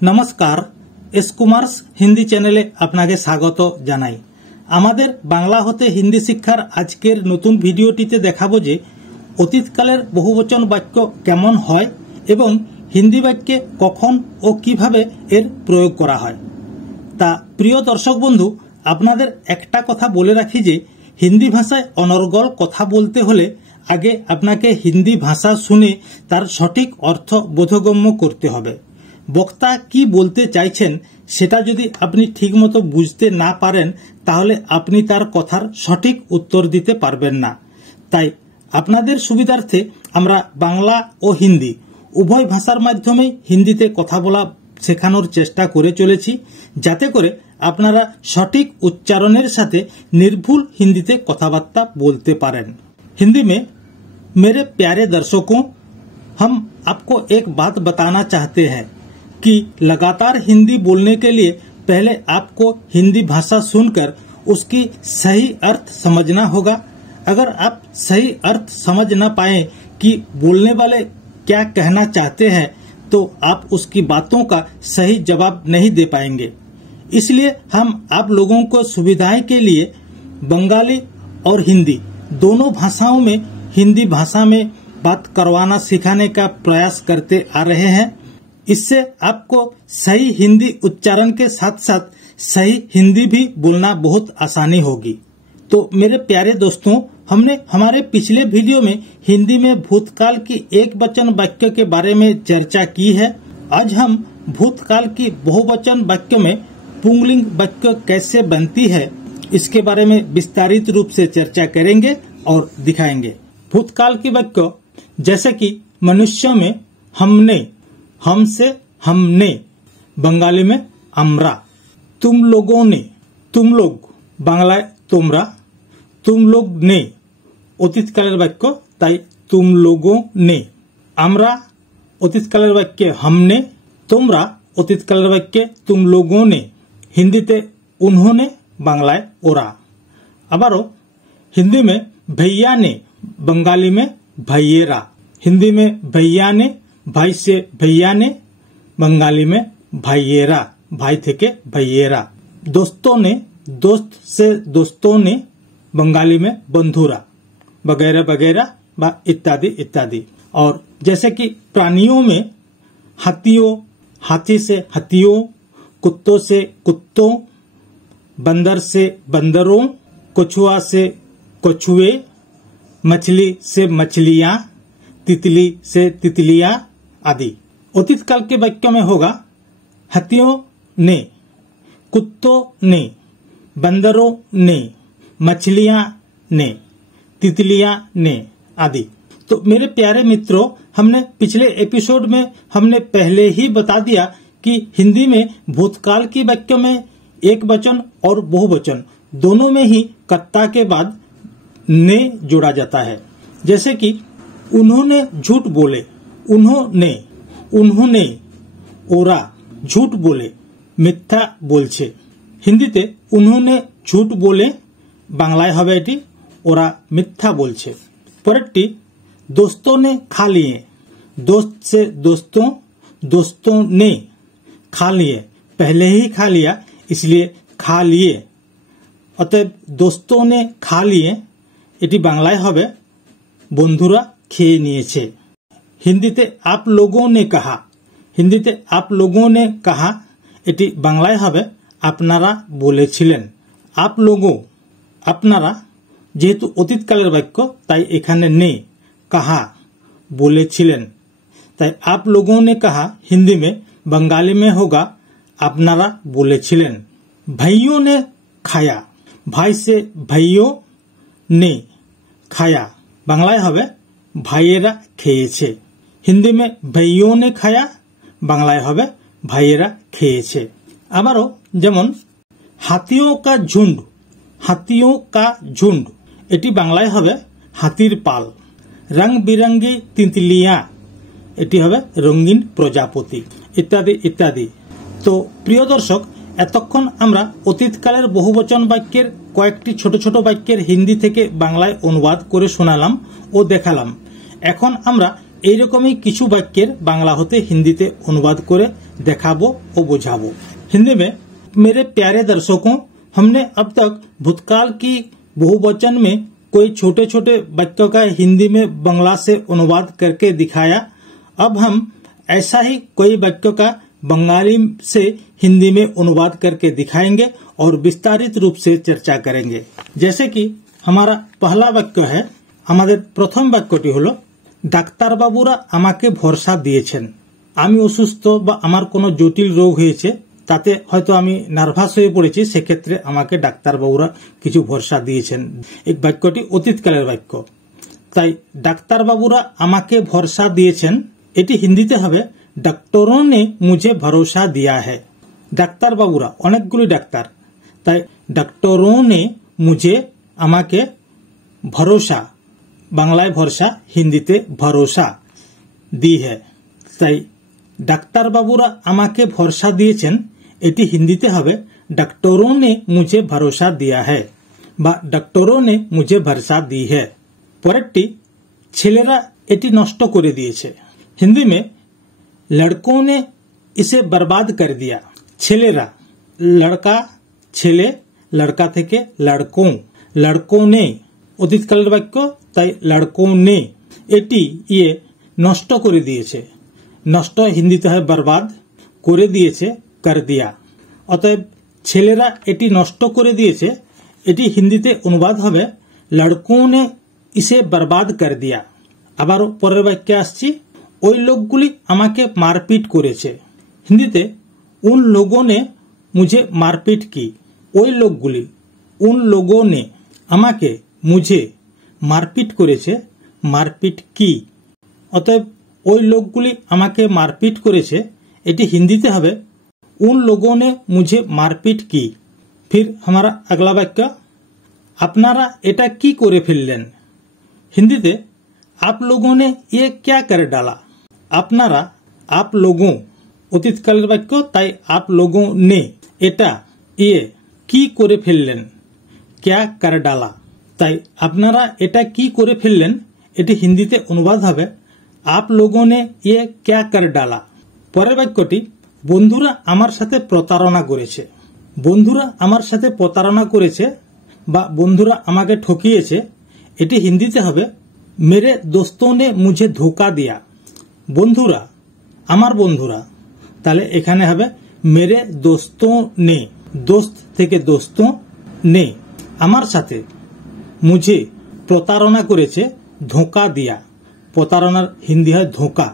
नमस्कार S Kumars Hindi चैनेले आपनाके स्वागत जानाई। आमादेर बांगला होते हिंदी शिक्षार आजकेर नतून भिडियोटीते देखाबो जे अतीतकालेर बहुवचन वाक्य केमन हय एवं हिंदी वाक्ये कखन ओ किभाबे एर प्रयोग करा हय। ता प्रिय दर्शक बंधु आपनादेर एकटा कथा बोले राखी जे हिंदी भाषाय अनर्गल कथा बोलते होले आगे आपनाके हिंदी भाषा शुने तार सठिक अर्थ बोधगम्य करते हबे। বক্তা কি বলতে চাইছেন সেটা যদি আপনি ঠিকমতো বুঝতে না পারেন তাহলে আপনি তার কথার সঠিক উত্তর দিতে পারবেন না। তাই আপনাদের সুবিধার্থে আমরা বাংলা ও হিন্দি উভয় ভাষার মাধ্যমে হিন্দিতে কথা বলা শেখানোর চেষ্টা করে চলেছি, যাতে করে আপনারা সঠিক উচ্চারণের সাথে নির্ভুল হিন্দিতে কথাবার্তা বলতে পারেন। हिंदी में मेरे प्यारे दर्शकों, हम आपको एक बात बताना चाहते हैं कि लगातार हिंदी बोलने के लिए पहले आपको हिंदी भाषा सुनकर उसकी सही अर्थ समझना होगा। अगर आप सही अर्थ समझ न पाए कि बोलने वाले क्या कहना चाहते हैं तो आप उसकी बातों का सही जवाब नहीं दे पाएंगे। इसलिए हम आप लोगों को सुविधाएं के लिए बंगाली और हिंदी दोनों भाषाओं में हिंदी भाषा में बात करवाना सिखाने का प्रयास करते आ रहे हैं। इससे आपको सही हिंदी उच्चारण के साथ साथ सही हिंदी भी बोलना बहुत आसानी होगी। तो मेरे प्यारे दोस्तों, हमने हमारे पिछले वीडियो में हिंदी में भूतकाल की एक वचन वाक्य के बारे में चर्चा की है। आज हम भूतकाल की बहुवचन वाक्य में पुंगलिंग वाक्य कैसे बनती है इसके बारे में विस्तारित रूप से चर्चा करेंगे और दिखाएंगे। भूतकाल की वाक्य जैसे कि मनुष्य में हमने, हमसे हमने, बंगाली में अमरा, तुम लोगों ने, तुम लोग बांग्लाय तोमरा, तुम लोग ने अतीतकालेर वाक्य ताई तुम लोगों ने, अमरा अतीतकालेर वाक्य हमने, तोमरा अतीतकालेर वाक्य तुम लोगों ने, हिंदीते उन्होंने, बांग्लाय ओरा। आबारो हिंदी में भैया ने, बंगाली में भैयेरा, हिंदी में भैया ने, भाई से भैया ने, बंगाली में भाईयेरा, भाई थे भैयेरा। दोस्तों ने, दोस्त से दोस्तों ने, बंगाली में बंधुरा, वगैरह वगैरह इत्यादि इत्यादि। और जैसे कि प्राणियों में हाथियों, हाथी से हाथियों, कुत्तों से कुत्तों, बंदर से बंदरों, कछुआ से कछुए, मछली से मछलियां, तितली से तितलियां आदि। अतीत काल के वाक्य में होगा हाथियों ने, कुत्तों ने, बंदरों ने, मछलियां ने, तितलियां ने आदि। तो मेरे प्यारे मित्रों, हमने पिछले एपिसोड में हमने पहले ही बता दिया कि हिंदी में भूतकाल की वाक्य में एक वचन और बहुवचन दोनों में ही कर्ता के बाद ने जोड़ा जाता है। जैसे कि उन्होंने झूठ बोले, उन्होंने, उन्होंने ओरा झूठ बोले, मिथ्या बोलछे। हिंदीते उन्होंने झूठ बोले, बांग्लाय हबे एटी ओरा मिथ्या बोलछे। परेरटी दोस्तों ने खा लिए, दोस्त से दोस्तों, दोस्तों ने खा लिए, पहले ही खा लिया इसलिए खा लिए, अतएव दोस्तों ने खा लिए एटी बांग्लाय हबे बंधुरा खेये नियेछे। हिंदीते आप लोगों ने कहा, हिंदीते आप लोगों ने कहा एटी बांग्लाय हबे आपनारा बोलेछिलेन। आप लोगों, आपनारा जेहेतु अतीतकालेर वाक्य ताई एखाने ने, कहा बोलेछिलेन, ताई आप लोगों ने कहा हिंदी में, बंगाली में होगा आपनारा बोलेछिलेन। भाइयों ने खाया, भाई से भाइयों ने खाया, बांग्लाय हबे भाईयेरा खेयेछे। हिंदी में भाइयों ने खाया, बांग्लाय हबे भाईयेरा खेयेछे। आबारो जेमन हाथियों का झुंड, हाथियों का झुंड एटी बांग्लाय हबे हाथीर पाल। रंग बिरंगी तितलियां एटी हबे रंगीन प्रजापति, इत्यादि इत्यादि। तो प्रिय दर्शक, एतक्षण आमरा अतीतकालेर बहुवचन वाक्येर कयेकटी छोट छोट वाक्येर हिंदी थेके बांग्लाय अनुवाद करे शोनालाम ओ देखालाम। एखन आमरा এইরকমই কিছু বাক্যের बांग्ला होते हिंदी ते अनुवाद करे देखाबो और बुझाबो। हिंदी में मेरे प्यारे दर्शकों, हमने अब तक भूतकाल की बहुवचन में कोई छोटे छोटे वाक्यों का हिंदी में बांग्ला से अनुवाद करके दिखाया। अब हम ऐसा ही कोई वाक्यों का बंगाली से हिंदी में अनुवाद करके दिखाएंगे और विस्तारित रूप से चर्चा करेंगे। जैसे कि हमारा पहला वाक्य है, हमारे प्रथम वाक्यटी हलो ডাক্তার বাবুরা আমাকে ভরসা দিয়েছেন। আমি অসুস্থ বা আমার কোনো জটিল রোগ হয়েছে, তাতে হয়তো আমি নার্ভাস হয়ে পড়েছি, সেক্ষেত্রে আমাকে ডাক্তার বাবুরা কিছু ভরসা দিয়েছেন। এই বাক্যটি অতীতকালের বাক্য, তাই ডাক্তার বাবুরা আমাকে ভরসা দিয়েছেন এটি হিন্দিতে হবে डॉक्टरों ने मुझे भरोसा दिया है। ডাক্তার বাবুরা অনেকগুলি ডাক্তার, তাই डॉक्टरों ने मुझे আমাকে ভরসা, বাংলায় ভরসা, হিন্দিতে ভরসা दी है। তাই ডাক্তার বাবুরা আমাকে ভরসা দিয়েছেন এটি হিন্দিতে হবে डॉक्टरों ने मुझे भरोसा दिया है বা डॉक्टरों ने मुझे भरोसा दी है। পরেরটি ছেলেরা এটি নষ্ট করে দিয়েছে। हिंदी में लड़कों ने इसे बर्बाद कर दिया। ছেলেরা, लड़का ছেলে, लड़का থেকে लड़कों, लड़कों ने অতীতকালের বাক্য, তাই लड़कों ने এটি নষ্ট করে দিয়েছে। নষ্ট হিন্দিতে হয় बर्बाद, করে দিয়েছে कर दिया। অতএব ছেলেরা এটি নষ্ট করে দিয়েছে এটি হিন্দিতে অনুবাদ হবে लड़कों ने इसे बर्बाद कर दिया। আবার পরের বাক্যে আসছি, ওই লোকগুলি আমাকে মারপিট করেছে। হিন্দিতে उन लोगों ने मुझे मारपीट की। ওই লোকগুলি, उन लोगों ने আমাকে, मुझे মারপিট করেছে, মারপিট কি। অতএব ওই লোকগুলি আমাকে মারপিট করেছে এটি হিন্দিতে হবে उन लोगों ने मुझे मारपीट की। फिर हमारा अगला वाक्य, আপনারা এটা কি করে ফেললেন। হিন্দিতে आप लोगों ने ये क्या कर डाला। আপনারা, आप लोगों অতীতকালের বাক্য, তাই आप लोगों ने এটা কি করে ফেললেন, क्या कर डाला। তাই আপনারা এটা কি করে ফেললেন এটি হিন্দিতে অনুবাদ হবে आप लोगों ने ये क्या कर डाला। পরের বাক্যটি, বন্ধুরা আমার সাথে প্রতারণা করেছে। বন্ধুরা আমার সাথে প্রতারণা করেছে বা বন্ধুরা আমাকে ঠকিয়েছে এটি হিন্দিতে হবে मेरे दोस्तों ने मुझे धोखा दिया। বন্ধুরা, আমার বন্ধুরা, তাহলে এখানে হবে मेरे दोस्तों ने, दोस्त থেকে दोस्तों ने আমার সাথে, मुझे প্রতারণা করেছে, ধোঁকা দিয়া, প্রতারণার হিন্দি হয় ধোঁকা।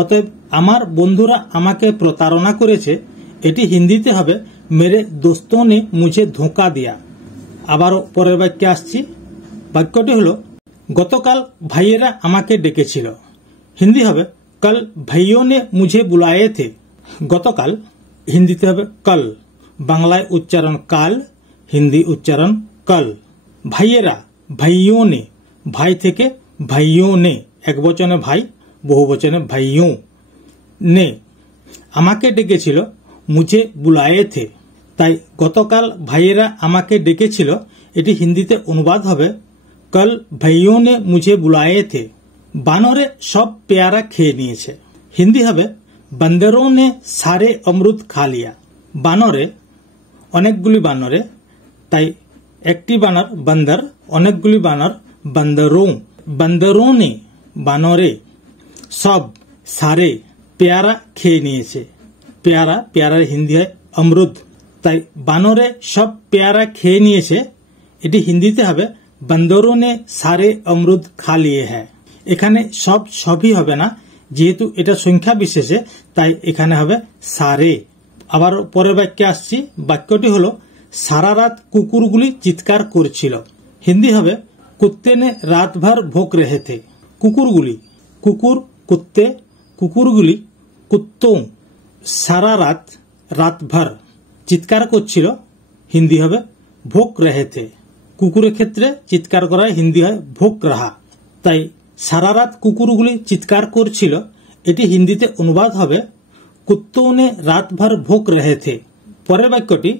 অতএব আমার বন্ধুরা আমাকে প্রতারণা করেছে এটি হিন্দিতে হবে मेरे दोस्तों ने मुझे धोखा दिया। আবারও পরের বাক্যে আসছি, বাক্যটি হলো গতকাল ভাইয়েরা আমাকে ডেকেছিল। হিন্দি হবে कल भाइयों ने मुझे बुलाए थे। গতকাল হিন্দিতে হবে कल, বাংলায় উচ্চারণ কাল, হিন্দি উচ্চারণ कल। ভাইয়েরা, ভাইयों ने, ভাই থেকে ভাইयों ने, এক বচনে ভাই, বহু বচনে ভাইयों ने, আমাকে ডেকেছিল मुझे बुलाए थे। তাই গতকাল ভাইয়েরা আমাকে ডেকেছিল এটি হিন্দিতে অনুবাদ হবে कल भाइयों ने मुझे बुलाए थे। বানরে সব পেয়ারা খেয়ে নিয়েছে। হিন্দি হবে बंदरों ने सारे अमरुद खा लिया। বানরে, অনেকগুলি বানরে, তাই একটি বানর बंदर, অনেকগুলি বানর बंदरों। बंदरों ने, বানরে, সব, সারে, পেয়ারা খেয়ে নিয়েছে। পেয়ারা, পেয়ারার হিন্দি হয় अमरुद। তাই বানরে সব পেয়ারা খেয়ে নিয়েছে এটি হিন্দিতে হবে बंदरों ने सारे अमरुद खा लिए हैं। এখানে সব সবই হবে না, যেহেতু এটা সংখ্যা বিশেষে, তাই এখানে হবে সারে। আবার পরের বাক্যে আসছি, বাক্যটি হলো সারা রাত কুকুরগুলি চিৎকার করছিল। হিন্দি হবে कुत्ते ने रात भर भौंक रहे थे। কুকুরগুলি, কুকুর, কুত্তে, কুকুরগুলি, কুত্তों, সারা রাত, রাত ভর, চিৎকার করছিল, হিন্দি হবে ভোক रहे थे। কুকুরের ক্ষেত্রে চিৎকার করা হিন্দি হয় ভোক রাহা। তাই সারা রাত কুকুরগুলি চিৎকার করছিল এটি হিন্দিতে অনুবাদ হবে कुत्तों ने रात भर भौंक रहे थे। পরের বাক্যটি,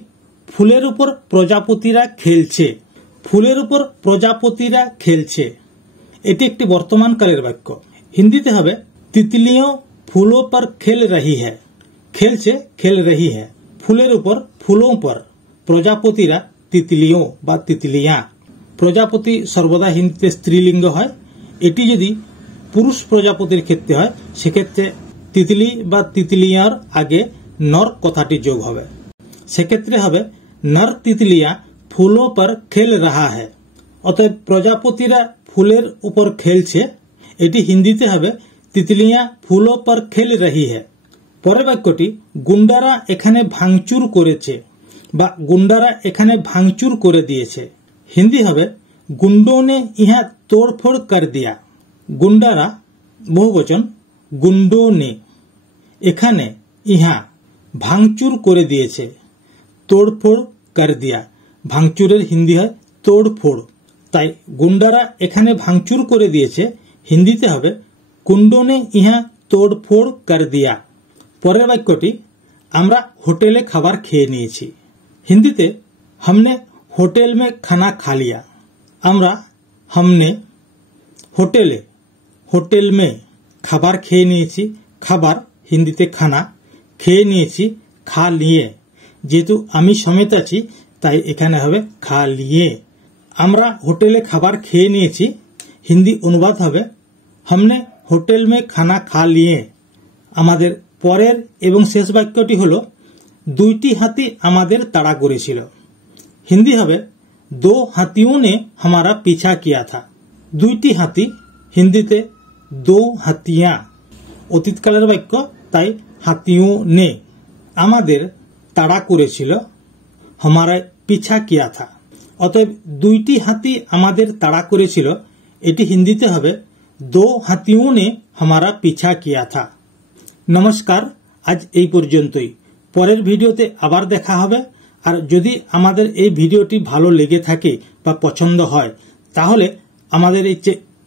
ফুলের উপর প্রজাপতিরা খেলছে। ফুলের উপর প্রজাপতিরা খেলছে এটি একটি বর্তমানকালের বাক্য। হিন্দিতে হবে তিতলিयों फूलों पर खेल रही है। খেলছে খেল रही है। ফুলের উপর ফুलों पर প্রজাপতিরা তিতলিयों বা তিতলিয়া। প্রজাপতি সর্বদা হিন্দিতে স্ত্রীলিঙ্গ হয়। এটি যদি পুরুষ প্রজাপতির ক্ষেত্রে হয় সেক্ষেত্রে তিতলি বা তিতলিয়ার আগে নর কথাটি যোগ হবে। সেক্ষেত্রে হবে নর তিতলিয়া ফুलों पर खेल रहा है। অতএব প্রজাপতিরা ফুলের উপর খেলছে, এটি হিন্দিতে হবে তিতলিয়াं फूलों पर खेल रही है। পরের বাক্যটি গুন্ডারা এখানে ভাঙচুর করেছে বা গুন্ডারা এখানে ভাঙচুর করে দিয়েছে। হিন্দি হবে गुंडों ने यहाँ तोड़फोड़ कर दिया। गुंडारा बहुवचन गुंडों ने এখানে ইহা ভাঙচুর করে দিয়েছে। তোড়ফোড় कर दिया, ভাঙচুরের হিন্দি হয় তোড়ফোড়। তাই গুন্ডারা এখানে ভাঙচুর করে দিয়েছে, হিন্দিতে হবে गुंडों ने यहाँ तोड़फोड़ कर दिया। পরের বাক্যটি আমরা হোটেলে খাবার খেয়ে নিয়েছি। হিন্দিতে हमने होटल में खाना खा लिया। আমরা हमने হোটেলে হোটেল মে খাবার খেয়ে নিয়েছি। খাবার হিন্দিতে খানা, খেয়ে নিয়েছি খা লিয়ে। যেহেতু আমি সমেত আছি তাই এখানে হবে খা লিয়ে। আমরা হোটেলে খাবার খেয়ে নিয়েছি, হিন্দি অনুবাদ হবে हमने হোটেল মে খানা খা লিয়ে। আমাদের পরের এবং শেষ বাক্যটি হল দুইটি হাতি আমাদের তাড়া করেছিল। হিন্দি হবে दो हाथियों ने हमारा पीछा किया था। দুইটি হাতি হিন্দিতে दो हाथियां। অতীতকালের বাক্য তাই হাতিयों ने। আমাদের তাড়া করেছিল हमारा पीछा किया था। অতএব দুইটি হাতি আমাদের তাড়া করেছিল, এটি হিন্দিতে হবে दो हाथियों ने हमारा पीछा किया था। নমস্কার, আজ এই পর্যন্তই। পরের ভিডিওতে আবার দেখা হবে। আর যদি আমাদের এই ভিডিওটি ভালো লেগে থাকে বা পছন্দ হয় তাহলে আমাদের এই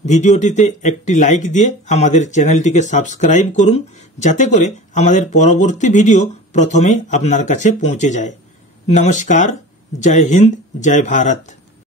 ভিডিওটিতে একটি লাইক দিয়ে আমাদের চ্যানেলটিকে সাবস্ক্রাইব করুন, যাতে করে আমাদের পরবর্তী ভিডিও প্রথমে আপনার কাছে পৌঁছে যায়। নমস্কার, জয় হিন্দ, জয় ভারত।